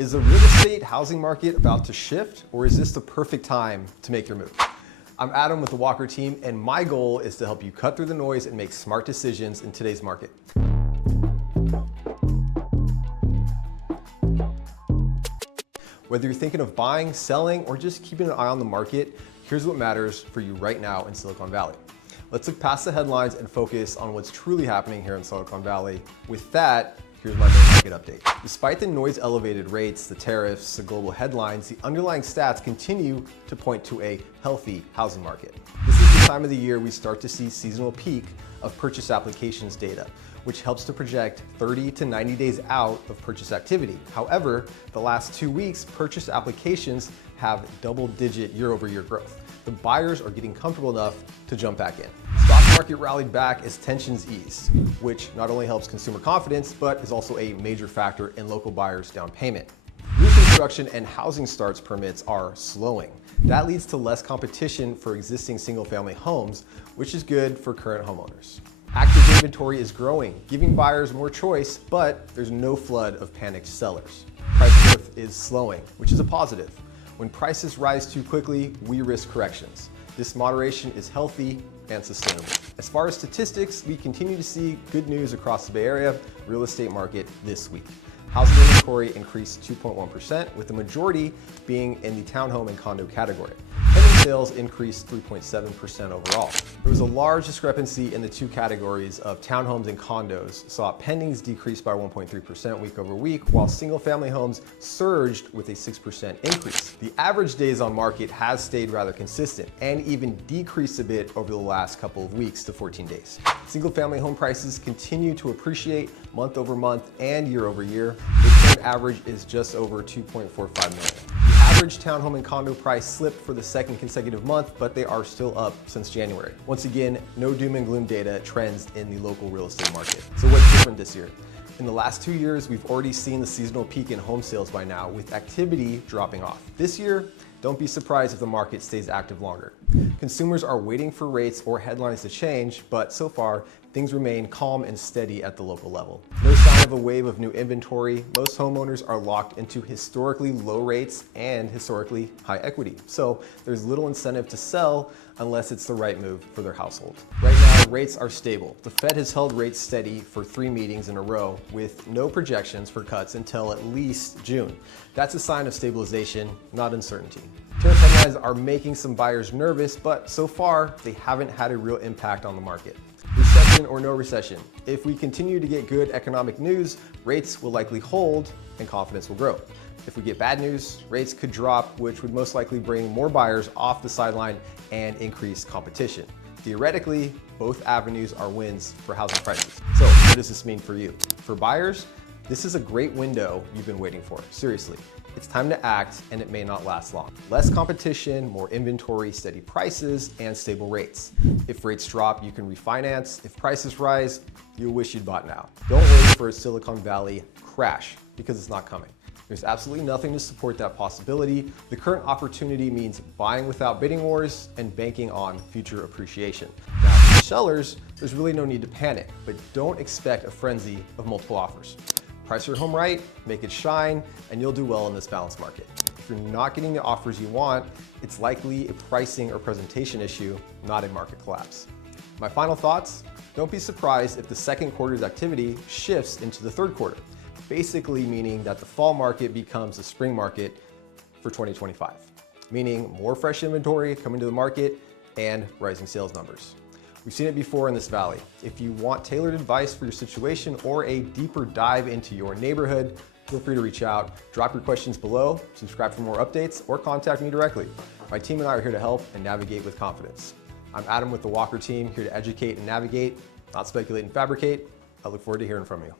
Is the real estate housing market about to shift, or is this the perfect time to make your move? I'm Adam with the Walker team, and my goal is to help you cut through the noise and make smart decisions in today's market. Whether you're thinking of buying, selling, or just keeping an eye on the market, here's what matters for you right now in Silicon Valley. Let's look past the headlines and focus on what's truly happening here in Silicon Valley. With that, here's my main market update. Despite the noise-elevated rates, the tariffs, the global headlines, the underlying stats continue to point to a healthy housing market. This is the time of the year we start to see seasonal peak of purchase applications data, which helps to project 30 to 90 days out of purchase activity. However, the last 2 weeks, purchase applications have double-digit year-over-year growth. The buyers are getting comfortable enough to jump back in. Stock market rallied back as tensions eased, which not only helps consumer confidence, but is also a major factor in local buyers' down payment. New construction and housing starts permits are slowing. That leads to less competition for existing single-family homes, which is good for current homeowners. Active inventory is growing, giving buyers more choice, but there's no flood of panicked sellers. Price growth is slowing, which is a positive. When prices rise too quickly, we risk corrections. This moderation is healthy and sustainable. As far as statistics, we continue to see good news across the Bay Area real estate market this week. Housing inventory increased 2.1%, with the majority being in the townhome and condo category. Pending sales increased 3.7% overall. There was a large discrepancy in the two categories of townhomes and condos, saw pendings decrease by 1.3% week over week, while single-family homes surged with a 6% increase. The average days on market has stayed rather consistent and even decreased a bit over the last couple of weeks to 14 days. Single-family home prices continue to appreciate month over month and year over year. The current average is just over $2.45 million. The average townhome and condo price slipped for the second consecutive month, but they are still up since January. Once again, no doom and gloom data trends in the local real estate market. So what's different this year? In the last 2 years, we've already seen the seasonal peak in home sales by now, with activity dropping off. This year, don't be surprised if the market stays active longer. Consumers are waiting for rates or headlines to change, but so far, things remain calm and steady at the local level. No sign of a wave of new inventory. Most homeowners are locked into historically low rates and historically high equity. So there's little incentive to sell unless it's the right move for their household. Right now, rates are stable. The Fed has held rates steady for 3 meetings in a row with no projections for cuts until at least June. That's a sign of stabilization, not uncertainty. Tariff headlines are making some buyers nervous, but so far, they haven't had a real impact on the market. Recession or no recession, if we continue to get good economic news, rates will likely hold and confidence will grow. If we get bad news, rates could drop, which would most likely bring more buyers off the sideline and increase competition. Theoretically, both avenues are wins for housing prices. So what does this mean for you? For buyers, this is a great window you've been waiting for. Seriously, it's time to act, and it may not last long. Less competition, more inventory, steady prices, and stable rates. If rates drop, you can refinance. If prices rise, you'll wish you'd bought now. Don't wait for a Silicon Valley crash, because it's not coming. There's absolutely nothing to support that possibility. The current opportunity means buying without bidding wars and banking on future appreciation. Now, for sellers, there's really no need to panic, but don't expect a frenzy of multiple offers. Price your home right, make it shine, and you'll do well in this balanced market. If you're not getting the offers you want, it's likely a pricing or presentation issue, not a market collapse. My final thoughts, don't be surprised if the second quarter's activity shifts into the third quarter, basically meaning that the fall market becomes the spring market for 2025, meaning more fresh inventory coming to the market and rising sales numbers. We've seen it before in this valley. If you want tailored advice for your situation or a deeper dive into your neighborhood, feel free to reach out. Drop your questions below, subscribe for more updates, or contact me directly. My team and I are here to help and navigate with confidence. I'm Adam with the Walker team, here to educate and navigate, not speculate and fabricate. I look forward to hearing from you.